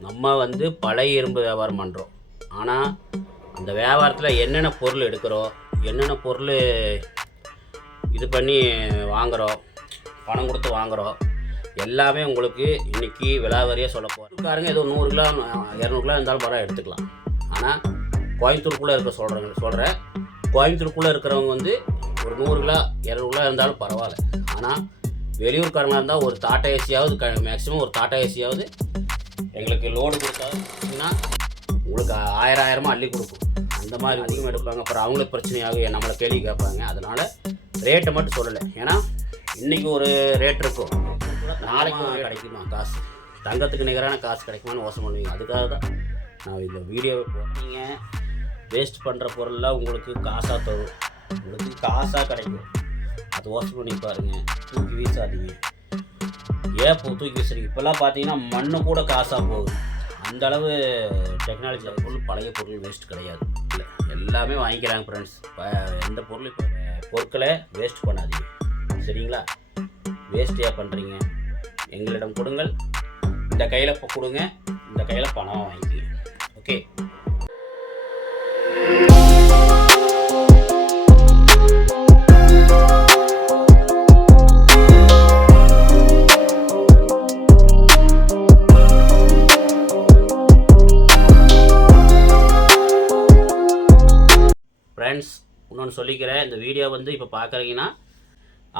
நம்ம வந்து பழைய இரும்பு வியாபாரம் பண்ணுறோம் ஆனால் அந்த வியாபாரத்தில் என்னென்ன பொருள் எடுக்கிறோம் என்னென்ன பொருள் இது பண்ணி வாங்குகிறோம் பணம் கொடுத்து வாங்குகிறோம் எல்லாமே உங்களுக்கு இன்றைக்கி விலாவரியாக சொல்ல போகிறோம் ஏதோ நூறு கிலோ இரநூறு கிலோ இருந்தாலும் பரவாயில்ல எடுத்துக்கலாம். ஆனால் கோயம்புத்தூருக்குள்ளே இருக்க சொல்கிறேங்க சொல்கிறேன் கோயம்புத்தூருக்குள்ளே இருக்கிறவங்க வந்து ஒரு நூறு கிலோ இரநூறு கிலோ இருந்தாலும் பரவாயில்ல. ஆனால் வெளியூர்காரங்களாக இருந்தால் ஒரு டாட்டா ஏசியாவது க மேக்ஸிமம் ஒரு டாட்டா ஏசியாவது எங்களுக்கு லோடு கொடுத்தாங்கன்னா உங்களுக்கு ஆயிரம் ஆயிரமாக அள்ளி கொடுக்கும் அந்த மாதிரி அதிகமாக எடுப்பாங்க. அப்புறம் அவங்களுக்கு பிரச்சனையாகும் நம்மளை கேள்வி கேட்பாங்க. அதனால் ரேட்டை மட்டும் சொல்லலை. ஏன்னா இன்றைக்கி ஒரு ரேட் இருக்கும். நாளைக்கு கிடைக்குமா? காசு. தங்கத்துக்கு நிகரான காசு கிடைக்குமான்னு யோசனை பண்ணுவீங்க. அதுக்காக தான் நான் இந்த வீடியோவை போட்டீங்க வேஸ்ட் பண்ணுற பொருள்லாம் உங்களுக்கு காசாக தரும். உங்களுக்கு காசாக கிடைக்கும். அது ஓசம் பண்ணி பாருங்கள் தூக்கி வீசாதீங்க. ஏன் இப்போ தூக்கி வீசுறீங்க இப்போல்லாம் பார்த்தீங்கன்னா மண்ணு கூட காசாக போகுது. அந்த அளவு டெக்னாலஜி பொருள் பழைய பொருள் வேஸ்ட் கிடையாது. இல்லை எல்லாமே வாங்கிக்கிறாங்க ஃப்ரெண்ட்ஸ் எந்த பொருளும் இப்போ பொருட்களை வேஸ்ட் பண்ணாதீங்க. சரிங்களா? வேஸ்ட் ஏன் பண்ணுறீங்க எங்களிடம் கொடுங்கள். இந்த கையில் இப்போ கொடுங்க. இந்த கையில் பணம் வாங்கிக்கிங்க ஓகே ஃப்ரெண்ட்ஸ் இன்னொன்று சொல்லிக்கிறேன். இந்த வீடியோ வந்து இப்போ பார்க்குறீங்கன்னா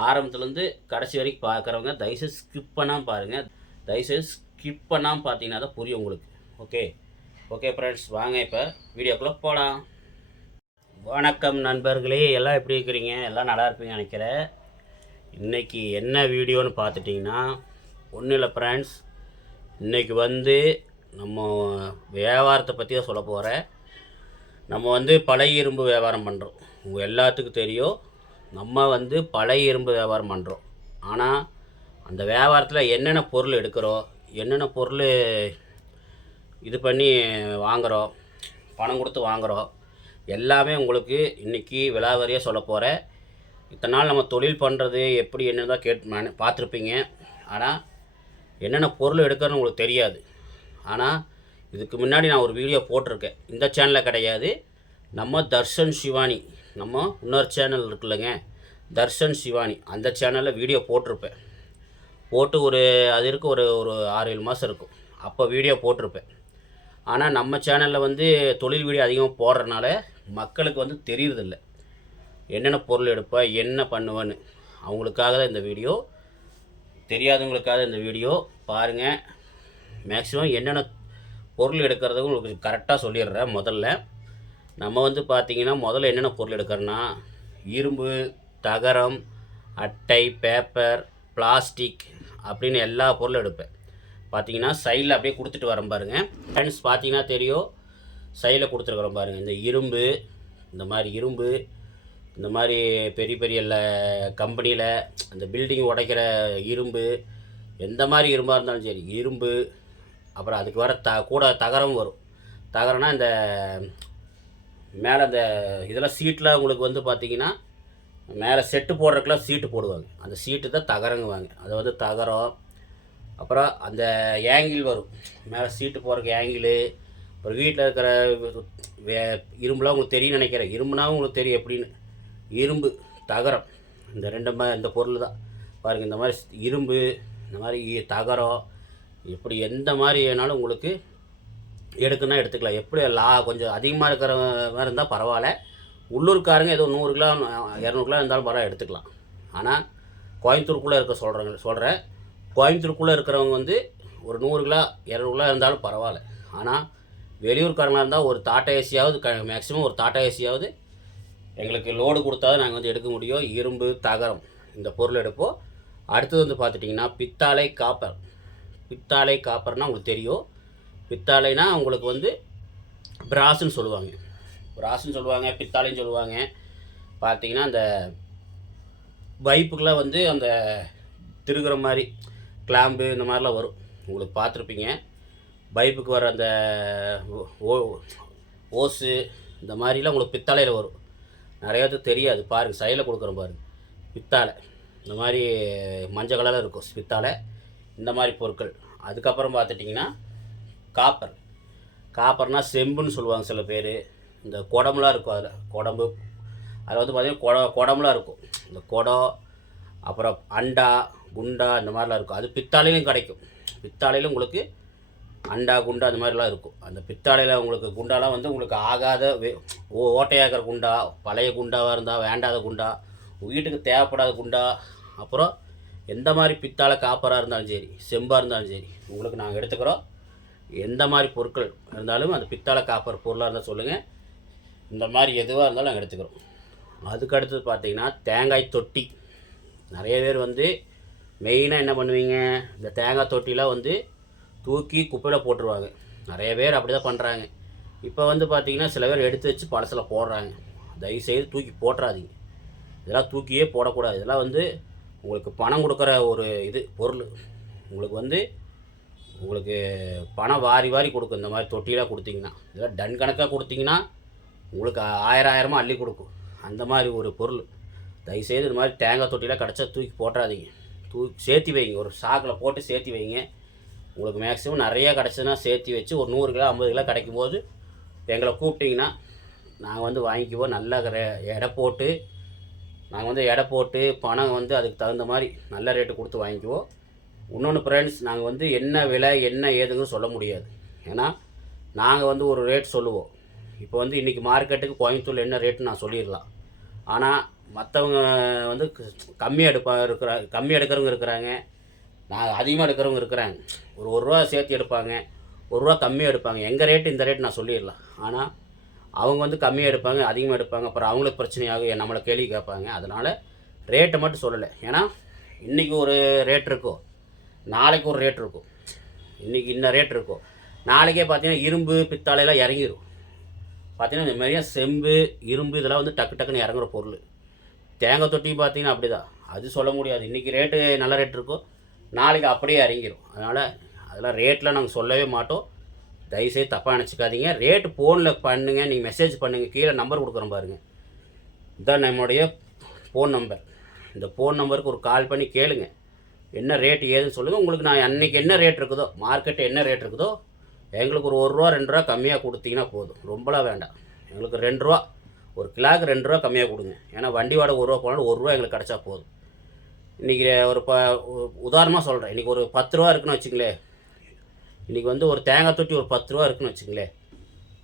ஆரம்பத்துலேருந்து கடைசி வரைக்கும் பார்க்குறவங்க தயவுசெய்து ஸ்கிப் பண்ணாமல் பாருங்கள் தயவுசெய்து ஸ்கிப் பண்ணாமல் பார்த்தீங்கன்னா தான் புரியும் உங்களுக்கு. ஓகே ஓகே ஃப்ரெண்ட்ஸ் வாங்க இப்போ வீடியோக்குள்ளே போகலாம் வணக்கம் நண்பர்களே எல்லாம் எப்படி இருக்கிறீங்க? எல்லாம் நல்லா இருப்பீங்க நினைக்கிறேன். இன்றைக்கி என்ன வீடியோன்னு பார்த்துட்டிங்கன்னா ஒன்றும் இல்லை ஃப்ரெண்ட்ஸ் இன்றைக்கி வந்து நம்ம வியாபாரத்தை பற்றி தான் சொல்ல போகிறேன் நம்ம வந்து பழைய இரும்பு வியாபாரம் பண்ணுறோம் உங்கள் எல்லாத்துக்கும் தெரியும் நம்ம வந்து பழைய இரும்பு வியாபாரம் பண்ணுறோம் ஆனால் அந்த வியாபாரத்தில் என்னென்ன பொருள் எடுக்கிறோம் என்னென்ன பொருள் இது பண்ணி வாங்குகிறோம் பணம் கொடுத்து வாங்குகிறோம் எல்லாமே உங்களுக்கு இன்றைக்கி விலாவரியாக சொல்ல போகிறேன் இத்தனை நாள் நம்ம தொழில் பண்ணுறது எப்படி என்னன்னு தான் கேட்டு பார்த்துருப்பீங்க. ஆனால் என்னென்ன பொருள் எடுக்கிறன்னு உங்களுக்கு தெரியாது. ஆனால் இதுக்கு முன்னாடி நான் ஒரு வீடியோ போட்டிருக்கேன். இந்த சேனலில் கிடையாது. நம்ம தர்ஷன் சிவானி நம்ம இன்னொரு சேனல் இருக்குல்லங்க. தர்ஷன் சிவானி அந்த சேனலில் வீடியோ போட்டிருப்பேன். போட்டு ஒரு அது இருக்கு ஒரு ஒரு ஆறு ஏழு மாதம் இருக்கும். அப்போ வீடியோ போட்டிருப்பேன். ஆனால் நம்ம சேனலில் வந்து தொழில் வீடியோ அதிகமாக போடுறதுனால மக்களுக்கு வந்து தெரியறதில்ல. என்னென்ன பொருள் எடுப்பேன் என்ன பண்ணுவேன்னு. அவங்களுக்காக தான் இந்த வீடியோ. தெரியாதவங்களுக்காக இந்த வீடியோ. பாருங்கள் மேக்ஸிமம் என்னென்ன பொருள் எடுக்கிறது உங்களுக்கு கரெக்டாக சொல்லிடுறேன் முதல்ல. நம்ம வந்து பார்த்திங்கன்னா முதல்ல என்னென்ன பொருள் எடுக்கிறோன்னா இரும்பு தகரம் அட்டை பேப்பர் பிளாஸ்டிக் அப்படின்னு எல்லா பொருளும் எடுப்பேன். பார்த்தீங்கன்னா சைடில் அப்படியே கொடுத்துட்டு வரேன் பாருங்கள் ஃப்ரெண்ட்ஸ் பார்த்தீங்கன்னா தெரியும் சைடில் கொடுத்துருக்குறோம் பாருங்கள் இந்த இரும்பு இந்த மாதிரி இரும்பு இந்த மாதிரி பெரிய பெரிய கம்பெனியில் அந்த பில்டிங் உடைக்கிற இரும்பு எந்த மாதிரி இரும்பாக இருந்தாலும் சரி இரும்பு அப்புறம் அதுக்கு வர த கூட தகரம் வரும். தகரம்னா இந்த மேலே அந்த இதெல்லாம் சீட்டில் உங்களுக்கு வந்து பார்த்தீங்கன்னா மேலே செட்டு போடுறதுக்குலாம் சீட்டு போடுவாங்க. அந்த சீட்டு தான் தகரங்குவாங்க. அது வந்து தகரம் அப்புறம் அந்த ஏங்கிள் வரும். மேலே சீட்டு போடுறதுக்கு ஏங்கிள் அப்புறம் வீட்டில் இருக்கிற வே இரும்புலாம் உங்களுக்கு தெரியும் நினைக்கிறேன். இரும்புனா உங்களுக்கு தெரியும் எப்படின்னு. இரும்பு தகரம் இந்த ரெண்டு மா இந்த பொருள் தான். பாருங்கள் இந்த மாதிரி இரும்பு இந்த மாதிரி தகரம் இப்படி எந்த மாதிரி வேணாலும் உங்களுக்கு எடுக்குன்னா எடுத்துக்கலாம். எப்படி லா கொஞ்சம் அதிகமாக இருக்கிற மாதிரி இருந்தால் பரவாயில்ல. உள்ளூர்காரங்க ஏதோ நூறு கிலோ இரநூறு கிலோ இருந்தாலும் பரவாயில்ல எடுத்துக்கலாம். ஆனால் கோயம்புத்தூருக்குள்ளே இருக்க சொல்கிறாங்க சொல்கிறேன் கோயம்புத்தூருக்குள்ளே இருக்கிறவங்க வந்து ஒரு நூறு கிலோ இரநூறு கிலோ இருந்தாலும் பரவாயில்ல. ஆனால் வெளியூர்காரங்களாக இருந்தால் ஒரு டாட்டா ஏசியாவது க மேக்ஸிமம் ஒரு டாட்டா ஏசியாவது எங்களுக்கு லோடு கொடுத்தா தான் நாங்கள் வந்து எடுக்க முடியும். இரும்பு தகரம் இந்த பொருள் எடுப்போம். அடுத்தது வந்து பார்த்துட்டிங்கன்னா பித்தாளை காப்பர். பித்தாளை காப்பர்னால் உங்களுக்கு தெரியும். பித்தாளைனா உங்களுக்கு வந்து பிராஸ்ன்னு சொல்லுவாங்க. பிராஸ்ன்னு சொல்லுவாங்க பித்தாளைன்னு சொல்லுவாங்க. பார்த்தீங்கன்னா அந்த பைப்புக்கெலாம் வந்து அந்த திருகிற மாதிரி கிளாம்பு இந்த மாதிரிலாம் வரும். உங்களுக்கு பார்த்துருப்பீங்க. பைப்புக்கு வர அந்த ஓ- ஓ- ஓஸு இந்த மாதிரிலாம் உங்களுக்கு பித்தாளையில் வரும். நிறைய பேருக்கு தெரியாது. பாருங்கள் சைடில் கொடுக்குறோம் பாருங்க. பித்தாளை. இந்த மாதிரி மஞ்சள் கலரில் இருக்கும் பித்தாளை. இந்த மாதிரி பொருட்கள். அதுக்கப்புறம் பார்த்துட்டிங்கன்னா காப்பர். காப்பர்னால் செம்புன்னு சொல்லுவாங்க சில பேர். இந்த குடம்லாம் இருக்கும் அதில். குடம்பு. அதில் வந்து பார்த்திங்கன்னா குட குடம்லாம் இருக்கும். இந்த குடம் அப்புறம் அண்டா குண்டா இந்த மாதிரிலாம் இருக்கும். அது பித்தாலையிலும் கிடைக்கும். பித்தாலையிலும் உங்களுக்கு அண்டா குண்டா அந்த மாதிரிலாம் இருக்கும். அந்த பித்தாலையில் உங்களுக்கு குண்டாலாம் வந்து உங்களுக்கு ஆகாத வே ஓ ஓட்டையாகிற குண்டா பழைய குண்டாவாக இருந்தால் வேண்டாத குண்டா வீட்டுக்கு தேவைப்படாத குண்டா அப்புறம் எந்த மாதிரி பித்தாளை காப்பராக இருந்தாலும் சரி செம்பாக இருந்தாலும் சரி உங்களுக்கு நாங்கள் எடுத்துக்கிறோம். எந்த மாதிரி பொருட்கள் இருந்தாலும் அந்த பித்தாளை காப்பர் பொருளாக இருந்தால் சொல்லுங்கள் இந்த மாதிரி எதுவாக இருந்தாலும் நாங்கள் எடுத்துக்கிறோம். அதுக்கு அடுத்தது பார்த்தீங்கன்னா தேங்காய் தொட்டி. நிறைய பேர் வந்து மெயினாக என்ன பண்ணுவீங்க? இந்த தேங்காய் தொட்டிலாம் வந்து தூக்கி குப்பையில் போட்டுருவாங்க. நிறைய பேர் அப்படி தான் பண்ணுறாங்க இப்போ வந்து பார்த்தீங்கன்னா சில பேர் எடுத்து வச்சு பழசில் போடுறாங்க. தயவுசெய்து தூக்கி போட்டுறாதீங்க. இதெல்லாம் தூக்கியே போடக்கூடாது. இதெல்லாம் வந்து உங்களுக்கு பணம் கொடுக்குற ஒரு இது பொருள். உங்களுக்கு வந்து உங்களுக்கு பணம் வாரி வாரி கொடுக்கும். இந்த மாதிரி தொட்டியெலாம் கொடுத்தீங்கன்னா இதெல்லாம் டன் கணக்காக கொடுத்தீங்கன்னா உங்களுக்கு ஆயிரம் ஆயிரமாக அள்ளி கொடுக்கும். அந்த மாதிரி ஒரு பொருள். தயவுசெய்து இந்த மாதிரி தேங்காய் தொட்டிலாம் கிடச்சா தூக்கி போட்டுறாதீங்க. தூக்கி சேர்த்தி வைங்க. ஒரு சாக்கில் போட்டு சேர்த்தி வைங்க. உங்களுக்கு மேக்ஸிமம் நிறையா கிடச்சதுன்னா சேர்த்தி வச்சு ஒரு நூறு கிலோ ஐம்பது கிலோ கிடைக்கும் போது எங்களை கூப்பிட்டிங்கன்னா நாங்கள் வந்து வாங்கிக்குவோம். நல்லா ரே- எடை போட்டு நாங்கள் வந்து எடை போட்டு பணம் வந்து அதுக்கு தகுந்த மாதிரி நல்ல ரேட்டு கொடுத்து வாங்கிக்குவோம். இன்னொன்று ஃப்ரெண்ட்ஸ் நாங்கள் வந்து என்ன விலை என்ன ஏதுன்னு சொல்ல முடியாது. ஏன்னா நாங்கள் வந்து ஒரு ரேட் சொல்லுவோம். இப்போ வந்து இன்றைக்கி மார்க்கெட்டுக்கு கோயம்புத்தூரில் என்ன ரேட்டுன்னு நான் சொல்லிடலாம். ஆனால் மற்றவங்க வந்து க- கம்மி எடுப்பா இருக்கிற கம்மி எடுக்கிறவங்க இருக்கிறாங்க. நான் அதிகமாக எடுக்கிறவங்க இருக்கிறாங்க. ஒரு ஒரு ரூபா சேர்த்து எடுப்பாங்க. ஒரு ரூபா கம்மியாக எடுப்பாங்க. எங்கள் ரேட்டு இந்த ரேட் நான் சொல்லிடலாம். ஆனால் அவங்க வந்து கம்மியாக எடுப்பாங்க அதிகமாக எடுப்பாங்க அப்புறம் அவங்களுக்கு பிரச்சனையாகும் நம்மளை கேள்வி கேட்பாங்க. அதனால் ரேட்டை மட்டும் சொல்லலை. ஏன்னா இன்றைக்கி ஒரு ரேட் இருக்கும் நாளைக்கு ஒரு ரேட் இருக்கும் இன்றைக்கி இன்ன ரேட் இருக்கும் நாளைக்கே பார்த்தீங்கன்னா இரும்பு பித்தாலையெல்லாம் இறங்கிரும். பார்த்தீங்கன்னா இந்த மாதிரியே செம்பு இரும்பு இதெல்லாம் வந்து டக்கு டக்குன்னு இறங்குற பொருள். தேங்காய் தொட்டியும் பார்த்தீங்கன்னா அப்படி தான் அது சொல்ல முடியாது. இன்றைக்கி ரேட்டு நல்ல ரேட் இருக்கும் நாளைக்கு அப்படியே இறங்கிடும் அதனால் அதெல்லாம் ரேட்டில் நாங்கள் சொல்லவே மாட்டோம். தயவுசெய்து தப்பாக நினச்சிக்காதீங்க. ரேட்டு ஃபோனில் பண்ணுங்க. நீங்கள் மெசேஜ் பண்ணுங்கள் கீழே நம்பர் கொடுக்குறோம் பாருங்கள் இதுதான் நம்மளுடைய ஃபோன் நம்பர் இந்த ஃபோன் நம்பருக்கு ஒரு கால் பண்ணி கேளுங்க. என்ன ரேட் ஏதுன்னு சொல்லுங்கள் உங்களுக்கு நான் அன்னைக்கு என்ன ரேட் இருக்குதோ மார்க்கெட்டு என்ன ரேட் இருக்குதோ எங்களுக்கு ஒரு ஒரு ரூபா ரெண்டு ரூபா கம்மியாக கொடுத்தீங்கன்னா போதும். ரொம்பலாம் வேண்டாம். எங்களுக்கு ரெண்டு ரூபா ஒரு கிலோக்கு ரெண்டு ரூபா கம்மியாக கொடுங்க. ஏன்னா வண்டி வாடகை ஒரு ரூபா போனாலும் ஒரு ரூபா எங்களுக்கு கிடச்சா போதும். இன்றைக்கி ஒரு ப உதாரணமாக சொல்கிறேன் இன்றைக்கி ஒரு பத்து ரூபா இருக்குன்னு வச்சுங்களேன் இன்றைக்கி வந்து ஒரு தேங்காய் தொட்டி ஒரு பத்து ரூபா இருக்குன்னு வச்சுங்களேன்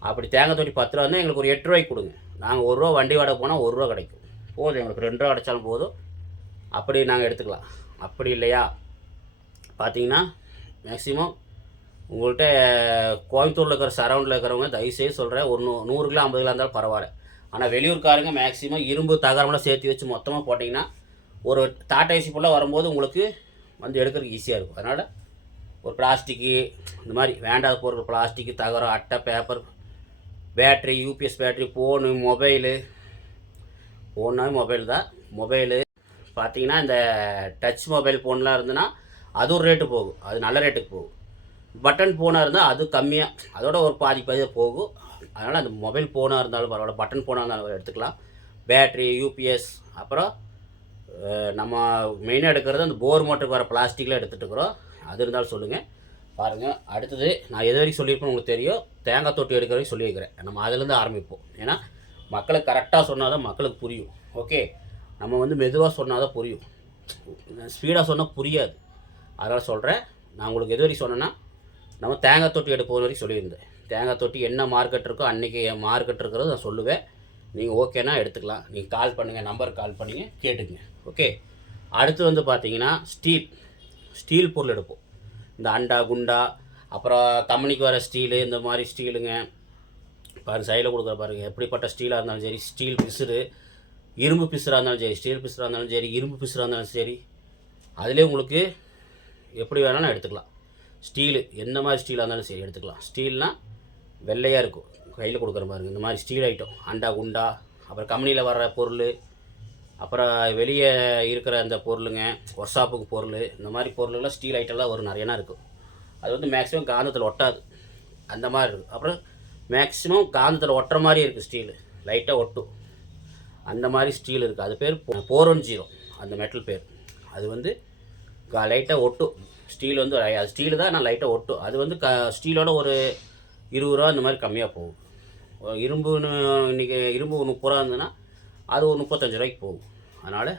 அப்படி தேங்காய் தொட்டி பத்து ரூபா இருந்தால் எங்களுக்கு ஒரு எட்டு ரூபாய்க்கு கொடுங்க. நாங்கள் ஒரு ரூபா வண்டி வாடகை போனால் ஒரு ரூபா கிடைக்கும். போதும் எங்களுக்கு ரெண்டு ரூபா கிடைச்சாலும் போதும். அப்படி நாங்கள் எடுத்துக்கலாம். அப்படி இல்லையா? பார்த்தீங்கன்னா மேக்ஸிமம் உங்கள்கிட்ட கோயம்புத்தூரில் இருக்கிற சரௌண்டில் இருக்கிறவங்க தயவுசெய்து சொல்கிறேன் ஒரு நூ நூறு கிலோ ஐம்பது கிலோ இருந்தாலும் பரவாயில்ல. ஆனால் வெளியூர்காரங்க மேக்ஸிமம் இரும்பு தகரம்லாம் சேர்த்து வச்சு மொத்தமாக போட்டிங்கன்னா ஒரு டாட்டா ஏசி ஃபுல்லாக வரும்போது உங்களுக்கு வந்து எடுக்கிறதுக்கு ஈஸியாக இருக்கும். அதனால் ஒரு பிளாஸ்டிக்கு இந்த மாதிரி வேண்டாத பொருட்கள் பிளாஸ்டிக்கு தகரம் அட்டை paper battery UPS battery phone mobile ஃபோன்னாவே mobile தான். மொபைலு பார்த்தீங்கன்னா இந்த டச் மொபைல் ஃபோன்லாம் இருந்ததுன்னா அது ஒரு ரேட்டு போகும். அது நல்ல ரேட்டுக்கு போகும். பட்டன் ஃபோனாக இருந்தால் அது கம்மியாக அதோட ஒரு பாதி பாதி போகும். அதனால் அந்த மொபைல் ஃபோனாக இருந்தாலும் பரவாயில்ல பட்டன் ஃபோனாக இருந்தாலும் எடுத்துக்கலாம். பேட்ரி யூபிஎஸ் அப்புறம் நம்ம மெயினாக எடுக்கிறது அந்த போர் மோட்டருக்கு வர பிளாஸ்டிக்கில் எடுத்துகிட்டு இருக்கிறோம். அது இருந்தாலும் சொல்லுங்கள் பாருங்கள் அடுத்தது நான் எது வரைக்கும் சொல்லியிருப்பேன் உங்களுக்கு தெரியும். தேங்காய் தொட்டி எடுக்கிற வரைக்கும் சொல்லியிருக்கிறேன் நம்ம அதுலேருந்து ஆரம்பிப்போம். ஏன்னா மக்களுக்கு கரெக்டாக சொன்னால் தான் மக்களுக்கு புரியும். ஓகே நம்ம வந்து மெதுவாக சொன்னால் தான் புரியும். ஸ்பீடாக சொன்னால் புரியாது. அதனால் சொல்கிறேன் நான் உங்களுக்கு எது வரைக்கும் சொன்னேன்னா நம்ம தேங்காய் தொட்டி எடுப்போம் வரைக்கும் சொல்லியிருந்தேன். தேங்காய் தொட்டி என்ன மார்க்கெட் இருக்கோ அன்றைக்கி மார்க்கெட் இருக்கிறது நான் சொல்லுவேன். நீங்கள் ஓகேனா எடுத்துக்கலாம். நீங்கள் கால் பண்ணுங்கள் நம்பருக்கு கால் பண்ணிங்க கேட்டுக்குங்க. ஓகே அடுத்து வந்து பார்த்தீங்கன்னா ஸ்டீல் ஸ்டீல் பொருள் எடுப்போம். இந்த அண்டா குண்டா அப்புறம் கம்பெனிக்கு வர ஸ்டீலு இந்த மாதிரி ஸ்டீலுங்க. பாருங்க சைடில் கொடுக்குற பாருங்க எப்படிப்பட்ட ஸ்டீலாக இருந்தாலும் சரி ஸ்டீல் பிசுறு இரும்பு பிசுறாக இருந்தாலும் சரி ஸ்டீல் பிசுறாக இருந்தாலும் சரி இரும்பு பிசுறாக இருந்தாலும் சரி அதிலே உங்களுக்கு எப்படி வேணாலும் எடுத்துக்கலாம். ஸ்டீலு எந்த மாதிரி ஸ்டீலாக இருந்தாலும் சரி எடுத்துக்கலாம். ஸ்டீல்னால் வெள்ளையாக இருக்கும் கையில் கொடுக்குற பாருங்க இந்த மாதிரி ஸ்டீல் ஐட்டம். அண்டா குண்டா அப்புறம் கம்பெனியில் வர்ற பொருள் அப்புறம் வெளியே இருக்கிற அந்த பொருளுங்க ஒர்க் ஷாப்புக்கு பொருள் இந்த மாதிரி பொருளெல்லாம் ஸ்டீல் ஐட்டம்லாம் ஒரு நிறையனா இருக்கும். அது வந்து மேக்ஸிமம் காந்தத்தில் ஒட்டாது. அந்த மாதிரி இருக்கும். அப்புறம் மேக்ஸிமம் காந்தத்தில் ஒட்டுற மாதிரி இருக்குது ஸ்டீலு லைட்டாக ஒட்டும். அந்த மாதிரி ஸ்டீல் இருக்குது அது பேர் போர் ஒன் ஜீரோ அந்த மெட்டல் பேர். அது வந்து லைட்டாக ஒட்டும். ஸ்டீல் வந்து ஸ்டீலு தான் நான் லைட்டாக ஒட்டும். அது வந்து க ஸ்டீலோட ஒரு இருபது ரூபா இந்த மாதிரி கம்மியாக போகும். இரும்புன்னு இன்றைக்கி இரும்பு முப்பது ரூபா இருந்ததுன்னா அது ஒரு முப்பத்தஞ்சு ரூபாய்க்கு போகும். அதனால்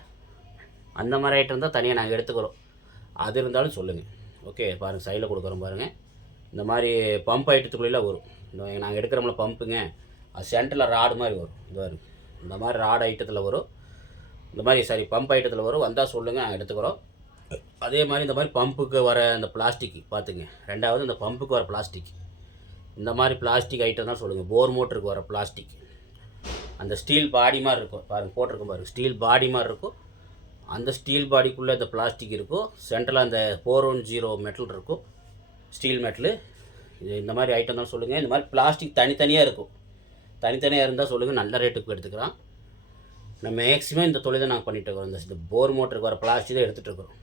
அந்த மாதிரி ஐட்டம் தான் தனியாக நாங்கள் எடுத்துக்கிறோம். அது இருந்தாலும் சொல்லுங்கள் ஓகே பாருங்கள் சைடில் கொடுக்குறோம் பாருங்கள் இந்த மாதிரி பம்ப் ஐட்டத்துக்குள்ளே வரும். இந்த நாங்கள் எடுக்கிறோம்ல பம்புங்க அது சென்டரில் ராடு மாதிரி வரும். இந்த பாருங்க. இந்த மாதிரி ராடு ஐட்டத்தில் வரும். இந்த மாதிரி சாரி பம்ப் ஐட்டத்தில் வரும். வந்தால் சொல்லுங்கள் நாங்கள் எடுத்துக்கிறோம். அதே மாதிரி இந்த மாதிரி பம்புக்கு வர அந்த பிளாஸ்டிக் பார்த்துங்க ரெண்டாவது இந்த பம்புக்கு வர பிளாஸ்டிக் இந்த மாதிரி பிளாஸ்டிக் ஐட்டம் தான் சொல்லுங்கள் போர் மோட்டருக்கு வர பிளாஸ்டிக் அந்த ஸ்டீல் பாடி மாதிரி இருக்கும். பாருங்கள் போட்டிருக்கும் பாருங்கள் ஸ்டீல் பாடி மாதிரி இருக்கும். அந்த ஸ்டீல் பாடிக்குள்ளே இந்த பிளாஸ்டிக் இருக்கும். சென்டரில் அந்த ஃபோர் ஒன் ஜீரோ மெட்டல் இருக்கும். ஸ்டீல் மெட்டலு இது இந்த மாதிரி ஐட்டம் தான் சொல்லுங்கள் இந்த மாதிரி பிளாஸ்டிக் தனித்தனியாக இருக்கும். தனித்தனியாக இருந்தால் சொல்லுங்கள் நல்ல ரேட்டுக்கு எடுத்துக்கிறோம் நம்ம மேக்ஸிமம் இந்த தொழில் தான் நாங்கள் பண்ணிட்டு இந்த இந்த போர் மோட்டருக்கு வர பிளாஸ்டிக் தான் எடுத்துகிட்டு இருக்கிறோம்.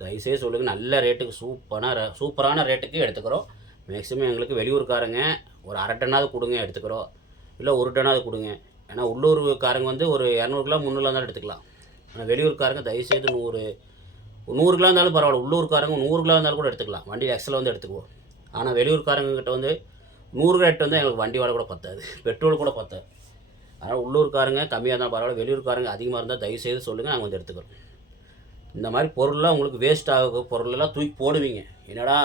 தயவுசெய்து சொல்லுங்கள் நல்ல ரேட்டுக்கு சூப்பரான சூப்பரான ரேட்டுக்கு எடுத்துக்கிறோம். மேக்ஸிமம் எங்களுக்கு வெளியூர்காரங்க ஒரு அரை டன்னாவது கொடுங்க எடுத்துக்கிறோம். இல்லை ஒரு டன்னாவது கொடுங்க. ஏன்னா உள்ளூர்காரங்க வந்து ஒரு இரநூறு கிலோ முந்நூறுல இருந்தாலும் எடுத்துக்கலாம். ஆனால் வெளியூர்காரங்க தயவுசெய்து நூறு நூறு கிலோ இருந்தாலும் பரவாயில்ல. உள்ளூர்காரங்க நூறு கிலோ இருந்தாலும் கூட எடுத்துக்கலாம். வண்டியில் எக்ஸல் வந்து எடுத்துக்குவோம். ஆனால் வெளியூர்காரங்க கிட்ட வந்து நூறு ரேட் வந்து எங்களுக்கு வண்டி வாடகை கூட பத்தாது. பெட்ரோல் கூட பத்தாது. அதனால் உள்ளூர்காரங்க கம்மியாக இருந்தாலும் பரவாயில்ல. வெளியூர்காரங்க அதிகமாக இருந்தால் தயவுசெய்து சொல்லுங்கள் நாங்கள் வந்து எடுத்துக்கிறோம். இந்த மாதிரி பொருள்லாம் உங்களுக்கு வேஸ்ட் ஆக பொருளெல்லாம் தூக்கி போடுவீங்க. என்னடா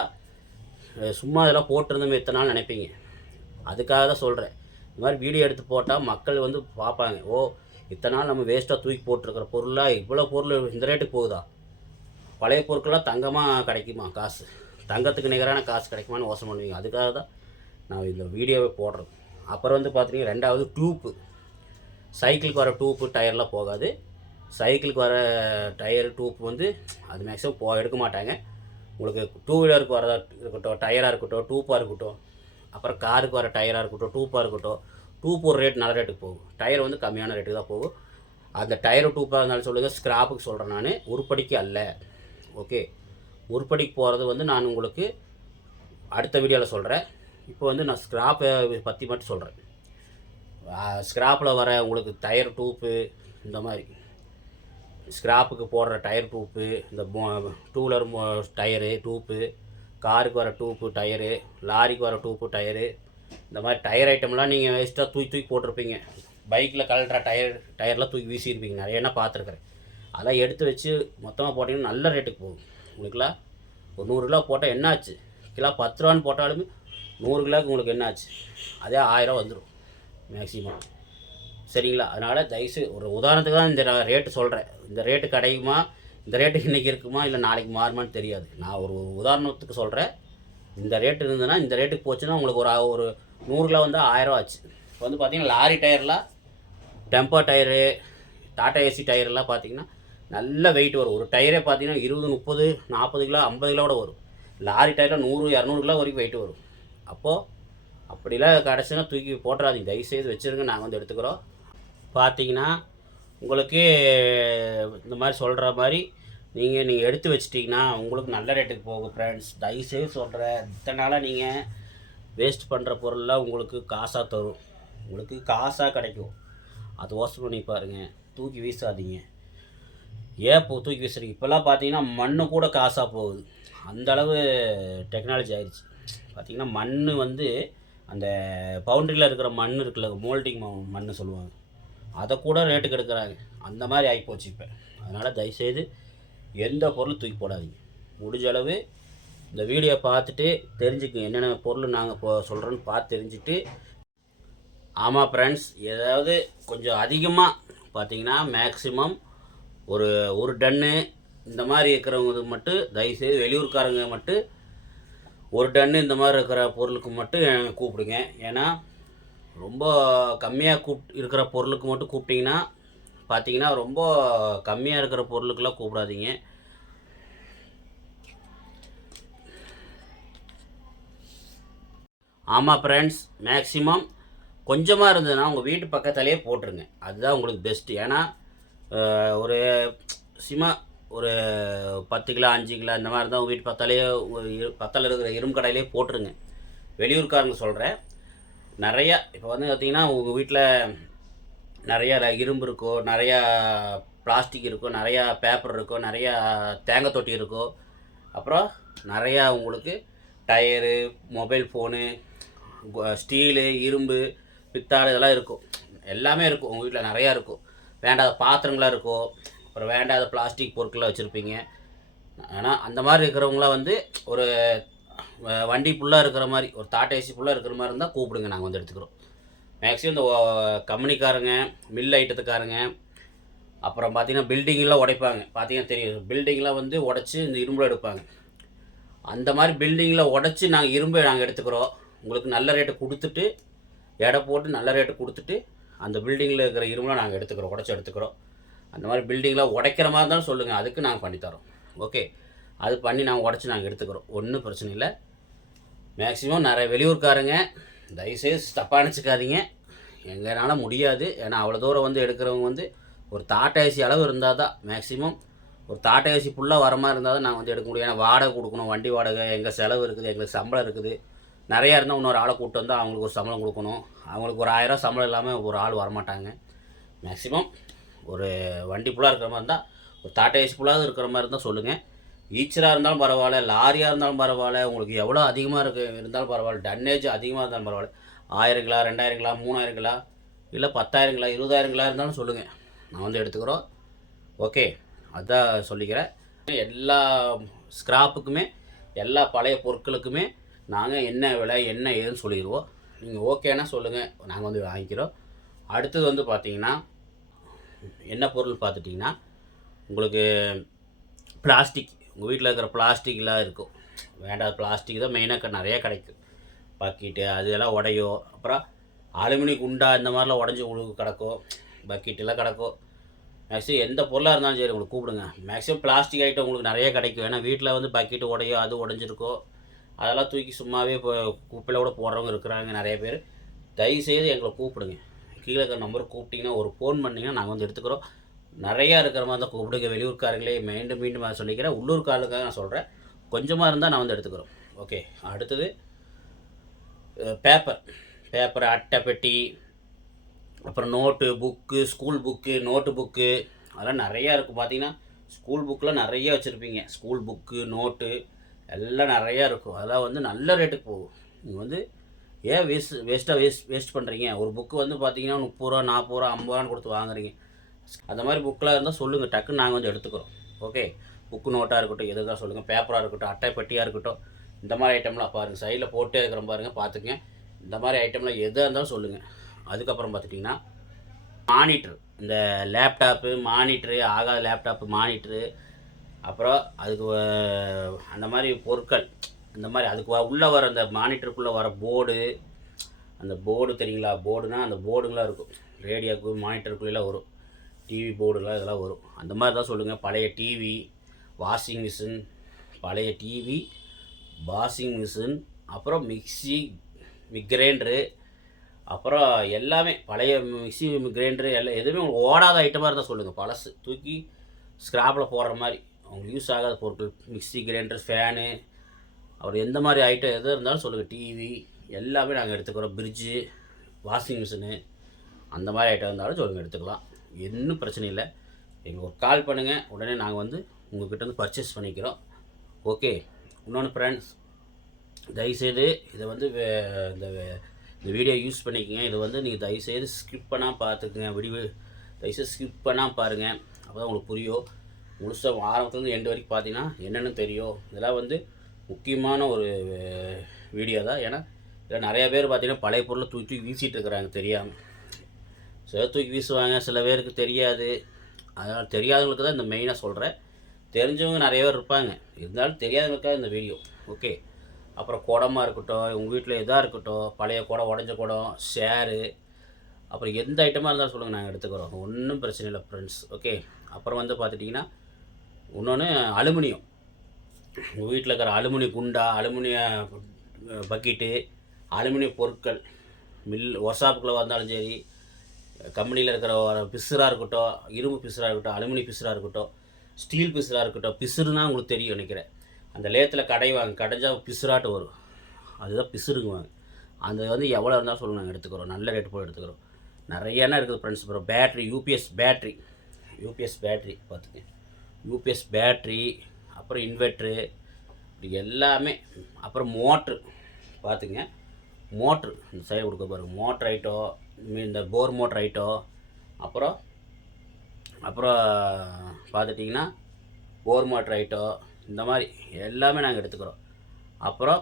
சும்மா இதெல்லாம் போட்டிருந்தோமே இத்தனை நாள் நினைப்பீங்க. அதுக்காக தான் சொல்கிறேன் இந்த மாதிரி வீடியோ எடுத்து போட்டால் மக்கள் வந்து பார்ப்பாங்க. ஓ இத்தனை நாள் நம்ம வேஸ்ட்டாக தூக்கி போட்டிருக்கிற பொருளாக இவ்வளோ பொருள் இந்த ரேட்டுக்கு போகுதா? பழைய பொருட்கள்லாம் தங்கமாக கிடைக்குமா? காசு. தங்கத்துக்கு நிகரான காசு கிடைக்குமான்னு ஓசம் பண்ணுவீங்க. அதுக்காக தான் நான் இந்த வீடியோவை போடுறது அப்புறம் வந்து பார்த்தீங்கன்னா ரெண்டாவது டியூப்பு சைக்கிளுக்கு வர டூப்பு டயர்லாம் போகாது. சைக்கிளுக்கு வர டயர் டூப் வந்து அது மேக்ஸிமம் போ எடுக்க மாட்டாங்க. உங்களுக்கு டூ வீலருக்கு வரதா இருக்கட்டும் டயராக இருக்கட்டும் டூப்பாக இருக்கட்டும் அப்புறம் காருக்கு வர டயராக இருக்கட்டும் டூப்பாக இருக்கட்டும் டூப் ஒரு ரேட் நல்ல ரேட்டுக்கு போகும். டயர் வந்து கம்மியான ரேட்டுக்கு தான் போகும். அந்த டயர் டூப்பாக இருந்தாலும் சொல்லுங்கள் ஸ்கிராப்புக்கு சொல்கிறேன் நான். உருப்படிக்கு அல்ல. ஓகே உருப்படிக்கு போகிறது வந்து நான் உங்களுக்கு அடுத்த வீடியோவில் சொல்கிறேன் இப்போ வந்து நான் ஸ்கிராப்பை பற்றி மட்டும் சொல்கிறேன் ஸ்கிராப்பில் வர உங்களுக்கு டயர் டூப்பு இந்த மாதிரி. ஸ்கிராப்புக்கு போடுற டயர் டூப்பு இந்த டூ வீலர் டயரு டூப்பு காருக்கு வர டூப்பு டயரு லாரிக்கு வர டூப்பு டயரு இந்த மாதிரி டயர் ஐட்டம்லாம் நீங்கள் வேஸ்ட்டாக தூக்கி தூக்கி போட்டிருப்பீங்க. பைக்கில் கழட்டுற டயர் டயர்லாம் தூக்கி வீசியிருப்பீங்க நிறைய நான் பார்த்துருக்குறேன். அதெல்லாம் எடுத்து வச்சு மொத்தமாக போட்டிங்கன்னா நல்ல ரேட்டுக்கு போகும். உங்களுக்குலாம் ஒரு நூறு கிலோ போட்டால் என்ன ஆச்சு கிலோ பத்து ரூபான்னு போட்டாலுமே நூறு கிலோக்கு உங்களுக்கு என்ன ஆச்சு அதே ஆயிரம் வந்துடும் மேக்ஸிமம் சரிங்களா? அதனால் தயவுசு ஒரு உதாரணத்துக்கு தான் இந்த ரேட்டு சொல்கிறேன் இந்த ரேட்டு கிடைக்குமா? இந்த ரேட்டு இன்றைக்கி இருக்குமா இல்லை நாளைக்கு மாறுமான்னு தெரியாது. நான் ஒரு உதாரணத்துக்கு சொல்கிறேன் இந்த ரேட்டு இருந்ததுன்னா இந்த ரேட்டுக்கு போச்சுன்னா உங்களுக்கு ஒரு ஒரு நூறு கிலோ வந்து ஆயிரம் ஆச்சு. இப்போ வந்து பார்த்தீங்கன்னா லாரி டயர்லாம் டெம்போ டயரு டாட்டா ஏசி டயர்லாம் பார்த்தீங்கன்னா நல்ல வெயிட் வரும். ஒரு டயரே பார்த்தீங்கன்னா இருபது முப்பது நாற்பது கிலோ ஐம்பது கிலோ வரும். லாரி டயரில் நூறு இரநூறு கிலோ வரைக்கும் வெயிட் வரும். அப்போது அப்படிலாம் கிடச்சுன்னா தூக்கி போட்டுறாதீங்க. தயவுசெய்து வச்சுருங்க. நாங்கள் வந்து எடுத்துக்கிறோம். பார்த்தீங்கன்னா உங்களுக்கு இந்த மாதிரி சொல்கிற மாதிரி நீங்கள் நீங்கள் எடுத்து வச்சிட்டிங்கன்னா உங்களுக்கு நல்ல ரேட்டுக்கு போகும் ஃப்ரெண்ட்ஸ் தயவுசெய்து சொல்கிறேன் இத்தனை நாளாக நீங்கள் வேஸ்ட் பண்ணுற பொருள்லாம் உங்களுக்கு காசாக தரும். உங்களுக்கு காசாக கிடைக்கும். அது ஓசம் பண்ணி பாருங்கள் தூக்கி வீசாதீங்க. ஏன் இப்போ தூக்கி வீசுறீங்க? இப்போல்லாம் பார்த்தீங்கன்னா மண்ணு கூட காசாக போகுது. அந்த அளவு டெக்னாலஜி ஆயிடுச்சு பார்த்தீங்கன்னா மண் வந்து அந்த பவுண்டரியில் இருக்கிற மண் இருக்குல்ல மோல்டிங் மண் சொல்லுவாங்க. அதை கூட ரேட்டுக்கு எடுக்கிறாங்க. அந்த மாதிரி ஆகிப்போச்சு இப்போ. அதனால் தயவுசெய்து எந்த பொருளும் தூக்கி போடாதீங்க. முடிஞ்ச அளவு இந்த வீடியோ பார்த்துட்டு தெரிஞ்சுக்குங்க. என்னென்ன பொருள் நாங்கள் இப்போ சொல்கிறோன்னு பார்த்து தெரிஞ்சுட்டு. ஆமாம் ஃப்ரெண்ட்ஸ் ஏதாவது கொஞ்சம் அதிகமாக பார்த்தீங்கன்னா மேக்ஸிமம் ஒரு ஒரு டன்னு இந்த மாதிரி இருக்கிறவங்க மட்டும் தயவுசெய்து வெளியூர்காரங்க மட்டும் ஒரு டன்னு இந்த மாதிரி இருக்கிற பொருளுக்கு மட்டும் கூப்பிடுங்க. ஏன்னா ரொம்ப கம்மியாக கூப் இருக்கிற பொருளுக்கு மட்டும் கூப்பிட்டிங்கன்னா பார்த்தீங்கன்னா ரொம்ப கம்மியாக இருக்கிற பொருளுக்கெல்லாம் கூப்பிடாதீங்க. ஆமாம் ஃப்ரெண்ட்ஸ் மேக்ஸிமம் கொஞ்சமாக இருந்ததுன்னா உங்கள் வீட்டு பக்கத்துலேயே போட்டுருங்க. அதுதான் உங்களுக்கு பெஸ்ட்டு ஏன்னா ஒரு சிமா ஒரு பத்து கிலோ அஞ்சு கிலோ இந்த மாதிரி இருந்தால் உங்கள் வீட்டு பத்தாலே பத்தில் இருக்கிற இரும்பு கடையிலே போட்டுருங்க. வெளியூர்காரங்க சொல்கிறேன் நிறையா இப்போ வந்து பார்த்தீங்கன்னா உங்கள் வீட்டில் நிறையா இரும்பு இருக்கோ நிறையா பிளாஸ்டிக் இருக்கோ நிறையா பேப்பர் இருக்கோ நிறையா தேங்காய் தொட்டி இருக்கோ அப்புறம் நிறையா உங்களுக்கு டயரு மொபைல் ஃபோனு ஸ்டீலு இரும்பு பித்தாள் இதெல்லாம் இருக்கும். எல்லாமே இருக்கும். உங்கள் வீட்டில் நிறையா இருக்கும். வேண்டாத பாத்திரங்களாக இருக்கும் அப்புறம் வேண்டாத பிளாஸ்டிக் பொருட்களாக வச்சுருப்பீங்க. ஆனால் அந்த மாதிரி இருக்கிறவங்களாம் வந்து ஒரு வண்டி ஃபுல்லாக இருக்கிற மாதிரி ஒரு டாட்டா ஏசி ஃபுல்லாக இருக்கிற மாதிரி இருந்தால் கூப்பிடுங்க. நாங்கள் வந்து எடுத்துக்கிறோம். மேக்ஸிமம் இந்த ஓ- கம்பெனிக்காரங்க மில் ஐட்டத்துக்காரங்க அப்புறம் பார்த்தீங்கன்னா பில்டிங்கெலாம் உடைப்பாங்க. பார்த்தீங்கன்னா தெரியும். பில்டிங்லாம் வந்து உடச்சி இந்த இரும்பில் எடுப்பாங்க. அந்த மாதிரி பில்டிங்கில் உடச்சி நாங்கள் இரும்பை நாங்கள் எடுத்துக்கிறோம். உங்களுக்கு நல்ல ரேட்டு கொடுத்துட்டு எடை போட்டு நல்ல ரேட்டு கொடுத்துட்டு அந்த பில்டிங்கில் இருக்கிற இரும்பை நாங்கள் எடுத்துக்கிறோம். உடச்சி எடுத்துக்கிறோம். அந்த மாதிரி பில்டிங்கில் உடைக்கிற மாதிரி தான் சொல்லுங்கள் அதுக்கு நாங்கள் பண்ணித்தரோம் ஓகே அது பண்ணி நாங்கள் உடச்சி நாங்கள் எடுத்துக்கிறோம். ஒன்றும் பிரச்சனை இல்லை. மேக்ஸிமம் நிறைய வெளியூர்காரங்க தயவுசெய்து தப்பாக நினச்சிக்காதீங்க. எங்களால் முடியாது. ஏன்னா அவ்வளோ தூரம் வந்து எடுக்கிறவங்க வந்து ஒரு தாட்டாசி அளவு இருந்தால் தான் மேக்ஸிமம் ஒரு தாட்டாசி ஃபுல்லாக வர மாதிரி இருந்தால் தான் நாங்கள் வந்து எடுக்க முடியும். ஏன்னா வாடகை கொடுக்கணும் வண்டி வாடகை எங்கள் செலவு இருக்குது எங்களுக்கு சம்பளம் இருக்குது. நிறையா இருந்தால் இன்னொரு ஆளை கூப்பிட்டு வந்து அவங்களுக்கு ஒரு சம்பளம் கொடுக்கணும். அவங்களுக்கு ஒரு ஆயிரம் சம்பளம் இல்லாமல் ஒரு ஆள் வரமாட்டாங்க. மேக்ஸிமம் ஒரு வண்டி ஃபுல்லாக இருக்கிற மாதிரி இருந்தால் ஒரு தாட்டாசி ஃபுல்லாக இருக்கிற மாதிரி இருந்தால் சொல்லுங்கள் ஈச்சராக இருந்தாலும் பரவாயில்ல லாரியாக இருந்தாலும் பரவாயில்ல உங்களுக்கு எவ்வளோ அதிகமாக இருக்கு இருந்தாலும் பரவாயில்ல டன்னேஜ் அதிகமாக இருந்தாலும் பரவாயில்ல. ஆயிரங்களா கிலோ ரெண்டாயிரம் கிலோ மூணாயிரம் இல்லை பத்தாயிரங்களா இருபதாயிரங்களா இருந்தாலும் சொல்லுங்கள் நான் வந்து எடுத்துக்கிறோம். ஓகே அதான் சொல்லிக்கிறேன். எல்லா ஸ்கிராப்புக்குமே எல்லா பழைய பொருட்களுக்குமே நாங்கள் என்ன விலை என்ன ஏதுன்னு சொல்லிடுவோம். நீங்கள் ஓகேன்னா சொல்லுங்கள் நாங்கள் வந்து வாங்கிக்கிறோம். அடுத்தது வந்து பார்த்தீங்கன்னா என்ன பொருள் பார்த்துட்டிங்கன்னா உங்களுக்கு பிளாஸ்டிக் உங்கள் வீட்டில் இருக்கிற பிளாஸ்டிக்லாம் இருக்கும். வேண்டாத பிளாஸ்டிக் தான் மெயினாக நிறைய கிடைக்கும். பக்கெட்டு அது எல்லாம் உடையும் அப்புறம் அலுமினி குண்டா இந்த மாதிரிலாம் உடஞ்சி உங்களுக்கு கிடக்கும். பக்கெட்டெல்லாம் கிடக்கும். மேக்ஸிமம் எந்த பொருளாக இருந்தாலும் சரி உங்களுக்கு கூப்பிடுங்க. மேக்ஸிமம் பிளாஸ்டிக் ஐட்டம் உங்களுக்கு நிறைய கிடைக்கும். ஏன்னா வீட்டில் வந்து பக்கெட்டு உடையும் அது உடஞ்சிருக்கோ அதெல்லாம் தூக்கி சும்மாவே இப்போ குப்பையில் கூட போடுறவங்க இருக்கிறாங்க நிறைய பேர். தயவுசெய்து எங்களை கூப்பிடுங்க. கீழே இருக்கிற நம்பர் கூப்பிட்டிங்கன்னா ஒரு ஃபோன் பண்ணிங்கன்னா நாங்கள் வந்து எடுத்துக்கிறோம். நிறையா இருக்கிற மாதிரி தான் கூப்பிடுங்க. வெளியூர்காரங்களே மீண்டும் மீண்டும் நான் சொல்லிக்கிறேன். உள்ளூர்காரங்களுக்காக நான் சொல்கிறேன் கொஞ்சமாக இருந்தால் நான் வந்து எடுத்துக்கிறோம். ஓகே அடுத்தது பேப்பர் பேப்பர் அட்டை பெட்டி அப்புறம் note book school book note book அதெல்லாம் நிறையா இருக்கும் பார்த்தீங்கன்னா ஸ்கூல் புக்கெலாம் நிறைய வச்சுருப்பீங்க. ஸ்கூல் புக்கு நோட்டு எல்லாம் நிறையா இருக்கும். அதெல்லாம் வந்து நல்ல ரேட்டுக்கு போகும். நீங்கள் வந்து ஏன் வேஸ்ட் வேஸ்ட்டாக வேஸ்ட் வேஸ்ட் பண்ணுறீங்க ஒரு புக்கு வந்து பார்த்தீங்கன்னா முப்பது ரூபா நாற்பது ரூபா ஐம்பது ரூபான்னு கொடுத்து வாங்குறீங்க. அந்த மாதிரி புக்கெலாம் இருந்தால் சொல்லுங்கள் டக்குன்னு நாங்கள் வந்து எடுத்துக்கிறோம். ஓகே புக்கு நோட்டாக இருக்கட்டும் எது தான் சொல்லுங்கள் பேப்பராக இருக்கட்டும் அட்டை பெட்டியாக இருக்கட்டும் இந்த மாதிரி ஐட்டம்லாம் பாருங்கள் சைடில் போட்டே இருக்கிற பாருங்கள் பார்த்துக்கங்க. இந்த மாதிரி ஐட்டம்லாம் எதாக இருந்தாலும் சொல்லுங்கள் அதுக்கப்புறம் பார்த்துட்டிங்கன்னா மானிட்ரு இந்த லேப்டாப்பு மானிட்ரு ஆகாத லேப்டாப்பு மானிட்ரு அப்புறம் அதுக்கு அந்த மாதிரி பொருட்கள் இந்த மாதிரி அதுக்கு வ- உள்ளே வர அந்த மானிட்டருக்குள்ளே வர போர்டு அந்த போர்டு தெரியுங்களா? போர்டுனால் அந்த போர்டுங்களாம் இருக்கும். ரேடியோக்கு மானிட்டருக்குள்ளெல்லாம் வரும். டிவி போர்டுலாம் இதெல்லாம் வரும். அந்த மாதிரி தான் சொல்லுங்கள் பழைய டிவி வாஷிங் மிஷின் பழைய டிவி வாஷிங் மிஷின் அப்புறம் மிக்ஸி கிரைண்டரு அப்புறம் எல்லாமே பழைய மிக்ஸி கிரைண்டரு எல்லாம் எதுவுமே உங்களுக்கு ஓடாத ஐட்டமாக இருந்தால் சொல்லுங்கள் பழசு. தூக்கி ஸ்க்ராப்பில் போடுற மாதிரி. அவங்களுக்கு யூஸ் ஆகாத பொருட்கள் மிக்ஸி கிரைண்டர் ஃபேனு அப்புறம் எந்த மாதிரி ஐட்டம் எது இருந்தாலும் சொல்லுங்கள் டிவி எல்லாமே நாங்கள் எடுத்துக்கிறோம். ஃப்ரிட்ஜு வாஷிங் மிஷினு அந்த மாதிரி ஐட்டம் இருந்தாலும் சொல்லுங்கள் எடுத்துக்கலாம். இன்னும் பிரச்சனை இல்லை. எங்களுக்கு ஒரு கால் பண்ணுங்கள் உடனே நாங்கள் வந்து உங்கள்கிட்ட வந்து பர்ச்சேஸ் பண்ணிக்கிறோம். ஓகே இன்னொன்று ஃப்ரெண்ட்ஸ் தயவுசெய்து இதை வந்து இந்த இந்த வீடியோ யூஸ் பண்ணிக்கோங்க. இதை வந்து நீங்கள் தயவுசெய்து ஸ்கிப் பண்ணால் பார்த்துக்குங்க. விடிவு தயவுசெய்து ஸ்கிப் பண்ணால் பாருங்கள் அப்போ தான் உங்களுக்கு புரியும். முழுசாக ஆரம்பத்துலேருந்து எண்டு வரைக்கும் பார்த்தீங்கன்னா என்னென்னு தெரியும். இதெல்லாம் வந்து முக்கியமான ஒரு வீடியோ தான். ஏன்னா இதில் நிறையா பேர் பார்த்தீங்கன்னா பழைய பொருளை தூக்கி தூக்கி வீசிட்டு இருக்கிறாங்க தெரியாமல் சில தூக்கி வீசுவாங்க சில பேருக்கு தெரியாது. அதனால் தெரியாதவங்களுக்கு தான் இந்த மெயினாக சொல்கிறேன் தெரிஞ்சவங்க நிறைய பேர் இருப்பாங்க. இருந்தாலும் தெரியாதவங்களுக்காக இந்த வீடியோ ஓகே அப்புறம் குடமாக இருக்கட்டும் உங்கள் வீட்டில் எதாக இருக்கட்டும் பழைய குடம் உடஞ்ச குடம் ஷேரு அப்புறம் எந்த ஐட்டமாக இருந்தாலும் சொல்லுங்கள் நாங்கள் எடுத்துக்கிறோம். ஒன்றும் பிரச்சனை இல்லை ஃப்ரெண்ட்ஸ் ஓகே அப்புறம் வந்து பார்த்துட்டிங்கன்னா இன்னொன்று அலுமினியம். உங்கள் வீட்டில் இருக்கிற அலுமினிய குண்டா அலுமினிய பக்கெட்டு அலுமினிய பொருட்கள் மில் ஒர்ஷாப்புக்குள்ளே வந்தாலும் சரி கம்பெனியில் இருக்கிற பிசுராக இருக்கட்டும் இரும்பு பிசுராக இருக்கட்டும் அலுமினிய பிசுராக இருக்கட்டும் ஸ்டீல் பிசுராக இருக்கட்டும் பிசுறுனா உங்களுக்கு தெரியும் நினைக்கிறேன். அந்த லேத்தில் கடைவாங்க கடைஞ்சா பிசுராட்டு வரும். அதுதான் பிசுருங்குவாங்க அது வந்து எவ்வளோ இருந்தாலும் சொல்லணும் நாங்கள் எடுத்துக்கிறோம். நல்ல ரேட்டு போய் எடுத்துக்கிறோம். நிறையனா இருக்குது ஃப்ரெண்ட்ஸ் அப்புறம் battery UPS battery UPS battery பார்த்துங்க. யூபிஎஸ் பேட்ரி அப்புறம் இன்வெர்ட்ரு இப்படி எல்லாமே அப்புறம் மோட்ரு பார்த்துங்க. மோட்ரு இந்த சைடு கொடுக்க பாருங்கள் மோட்ரு ஐட்டோ இந்த போர் மோட்ரு ஐட்டோ அப்புறம் அப்புறம் பார்த்துட்டிங்கன்னா போர் மோட்ரு ஐட்டோ இந்த மாதிரி எல்லாமே நாங்கள் எடுத்துக்கிறோம். அப்புறம்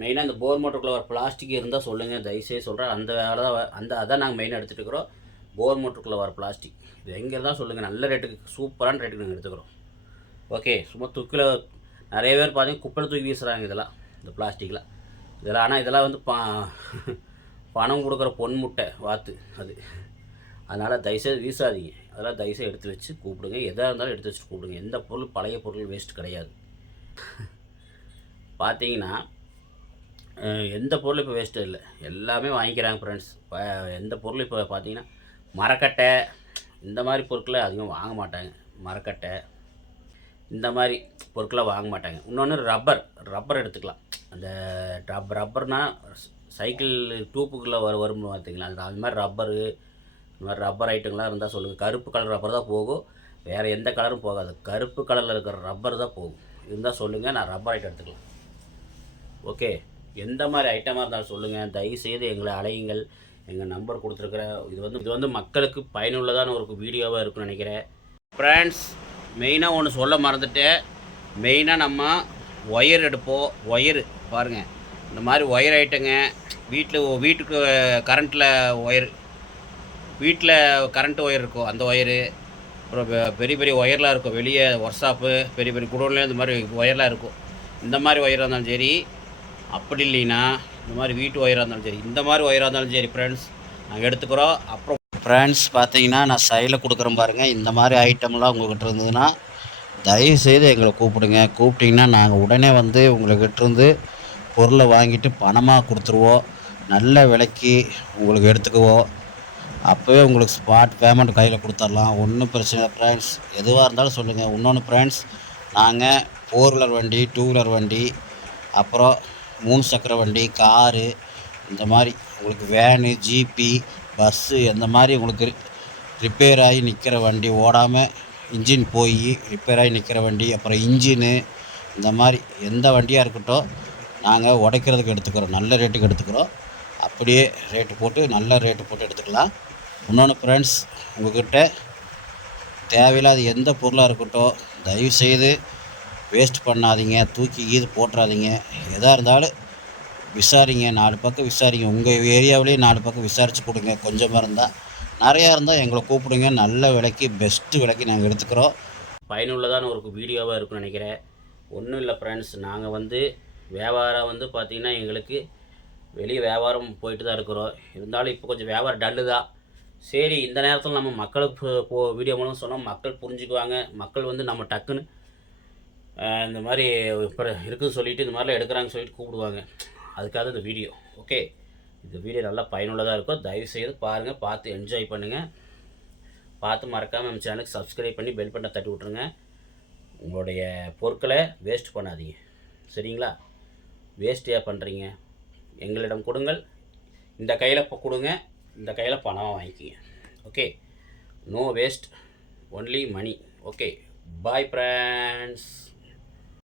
மெயினாக இந்த போர் மோட்டருக்குள்ளே வர பிளாஸ்டிக் இருந்தால் சொல்லுங்கள் தயவுசெய்து சொல்கிறேன் அந்த வேலை தான் அந்த அதான் நாங்கள் மெயினாக எடுத்துகிட்டு இருக்கிறோம். போர் மோட்டருக்குள்ளே வர பிளாஸ்டிக் இது எங்கே இருந்தால் சொல்லுங்கள் நல்ல ரேட்டுக்கு சூப்பரான ரேட்டுக்கு நாங்கள் எடுத்துக்கிறோம். ஓகே சும்மா தூக்கில் நிறைய பேர் பார்த்தீங்கன்னா குப்பையில் தூக்கி வீசுகிறாங்க இதெல்லாம் இந்த பிளாஸ்டிக்லாம் இதெல்லாம் ஆனால் இதெல்லாம் வந்து பா பணம் கொடுக்குற பொன் முட்டை வாத்து அது. அதனால் தயவுசெய்து வீசாதீங்க. அதெல்லாம் தயவுசெய்து எடுத்து வச்சு கூப்பிடுங்க. எதாக இருந்தாலும் எடுத்து வச்சு கூப்பிடுங்க. எந்த பொருள் பழைய பொருள் வேஸ்ட் கிடையாது. பார்த்தீங்கன்னா எந்த பொருளும் இப்போ வேஸ்ட்டு இல்லை. எல்லாமே வாங்கிக்கிறாங்க ஃப்ரெண்ட்ஸ் எந்த பொருளும் இப்போ பார்த்தீங்கன்னா மரக்கட்டை இந்த மாதிரி பொருட்களை அதிகம் வாங்க மாட்டாங்க. மரக்கட்டை இந்த மாதிரி பொருட்களை வாங்க மாட்டாங்க. இன்னொன்று ரப்பர் ரப்பர் எடுத்துக்கலாம். அந்த ரப் ரப்பர்னால் சைக்கிள் டூப்புக்குள்ளே வர வரும் பார்த்தீங்களா? அது மாதிரி ரப்பரு இந்த மாதிரி ரப்பர் ஐட்டங்கள்லாம் இருந்தால் சொல்லுங்கள் கருப்பு கலர் ரப்பர் தான் போகும். வேறு எந்த கலரும் போகாது. கருப்பு கலரில் இருக்கிற ரப்பர் தான் போகும். இருந்தால் சொல்லுங்கள் நான் ரப்பர் ஐட்டம் எடுத்துக்கலாம். ஓகே எந்த மாதிரி ஐட்டமாக இருந்தாலும் சொல்லுங்கள் தயவுசெய்து எங்களை அலையுங்கள். எங்கள் நம்பர் கொடுத்துருக்குற இது வந்து இது வந்து மக்களுக்கு பயனுள்ளதான ஒரு வீடியோவாக இருக்கும்னு நினைக்கிறேன். ஃப்ரெண்ட்ஸ் மெயினாக ஒன்று சொல்ல மறந்துட்டேன். மெயினாக நம்ம ஒயர் எடுப்போம். ஒயரு பாருங்கள் இந்த மாதிரி ஒயர் ஐட்டங்க வீட்டில் வீட்டுக்கு கரண்ட்டில் ஒயர் வீட்டில் கரண்ட் ஒயர் இருக்கும் அந்த ஒயரு அப்புறம் பெ- பெரிய பெரிய ஒயர்லாம் இருக்கும் வெளியே ஒர்க்ஷாப்பு பெரிய பெரிய குடோன்லேயும் இந்த மாதிரி ஒயர்லாம் இருக்கும். இந்த மாதிரி ஒயராக இருந்தாலும் சரி அப்படி இல்லைன்னா இந்த மாதிரி வீட்டு ஒயராக இருந்தாலும் சரி இந்த மாதிரி ஒயராக இருந்தாலும் சரி ஃப்ரெண்ட்ஸ் நாங்கள் எடுத்துக்கிறோம். அப்புறம் ஃப்ரெண்ட்ஸ் பார்த்தீங்கன்னா நான் சைடில் கொடுக்குறேன் பாருங்கள் இந்த மாதிரி ஐட்டம்லாம் உங்கள்கிட்ட இருந்ததுன்னா தயவுசெய்து எங்களை கூப்பிடுங்க. கூப்பிட்டிங்கன்னா நாங்கள் உடனே வந்து உங்கள்கிட்ட இருந்து பொருளை வாங்கிட்டு பணமாக கொடுத்துருவோம் நல்ல விலைக்கு உங்களுக்கு எடுத்துக்குவோம் அப்போவே உங்களுக்கு ஸ்பாட் பேமெண்ட் கையில் கொடுத்துர்லாம். ஒன்றும் பிரச்சனை இல்லை ஃப்ரெண்ட்ஸ் எதுவாக இருந்தாலும் சொல்லுங்கள் இன்னொன்று ஃப்ரெண்ட்ஸ் நாங்கள் ஃபோர் வீலர் வண்டி டூ வீலர் வண்டி அப்புறம் மூணு சக்கர வண்டி காரு இந்த மாதிரி உங்களுக்கு வேனு ஜிபி பஸ்ஸு இந்த மாதிரி உங்களுக்கு ரிப்பேர் ஆகி நிற்கிற வண்டி ஓடாமல் இன்ஜின் போய் ரிப்பேர் ஆகி நிற்கிற வண்டி அப்புறம் இன்ஜினு இந்த மாதிரி எந்த வண்டியாக இருக்கட்டும் நாங்கள் உடைக்கிறதுக்கு எடுத்துக்கிறோம். நல்ல ரேட்டுக்கு எடுத்துக்கிறோம். அப்படியே ரேட்டு போட்டு நல்ல ரேட்டு போட்டு எடுத்துக்கலாம். இன்னொன்று ஃப்ரெண்ட்ஸ் உங்கள்கிட்ட தேவையில்லாத எந்த பொருளாக இருக்கட்டும் தயவுசெய்து வேஸ்ட் பண்ணாதீங்க தூக்கி கீது போட்டுறாதீங்க. எதாக இருந்தாலும் விசாரிங்க. நாலு பக்கம் விசாரிங்க. உங்கள் ஏரியாவிலேயே நாலு பக்கம் விசாரித்து கொடுங்க. கொஞ்சமாக இருந்தால் நிறையா இருந்தால் எங்களை கூப்பிடுங்க. நல்ல விலைக்கு பெஸ்ட்டு விலைக்கு நாங்கள் எடுத்துக்கிறோம். பயனுள்ளதான ஒரு வீடியோவாக இருக்கும்னு நினைக்கிறேன். ஒன்றும் இல்லை ஃப்ரெண்ட்ஸ் நாங்கள் வந்து வியாபாரம் வந்து பார்த்திங்கன்னா எங்களுக்கு வெளியே வியாபாரம் போயிட்டு தான் இருக்கிறோம். இருந்தாலும் இப்போ கொஞ்சம் வியாபாரம் டல்லு தான். சரி இந்த நேரத்தில் நம்ம மக்களுக்கு போ வீடியோ மூலம் சொன்னால் மக்கள் புரிஞ்சுக்குவாங்க. மக்கள் வந்து நம்ம டக்குன்னு இந்த மாதிரி இப்போ இருக்குன்னு சொல்லிட்டு இந்த மாதிரிலாம் எடுக்கிறாங்கன்னு சொல்லிட்டு கூப்பிடுவாங்க. அதுக்காக இந்த வீடியோ ஓகே இந்த வீடியோ நல்லா பயனுள்ளதாக இருக்கும். தயவு செய்து பாருங்கள் பார்த்து என்ஜாய் பண்ணுங்கள் பார்த்து மறக்காமல் நம்ம சேனலுக்கு சப்ஸ்கிரைப் பண்ணி பெல் பட்டனை தட்டி விட்ருங்க உங்களுடைய பொருட்களை வேஸ்ட் பண்ணாதீங்க. சரிங்களா? வேஸ்ட் பண்ணுறீங்க எங்களிடம் கொடுங்கள். இந்த கையில் இப்போ கொடுங்க. இந்த கையில் பணம் வாங்கிக்கிங்க. Okay no waste only money okay bye friends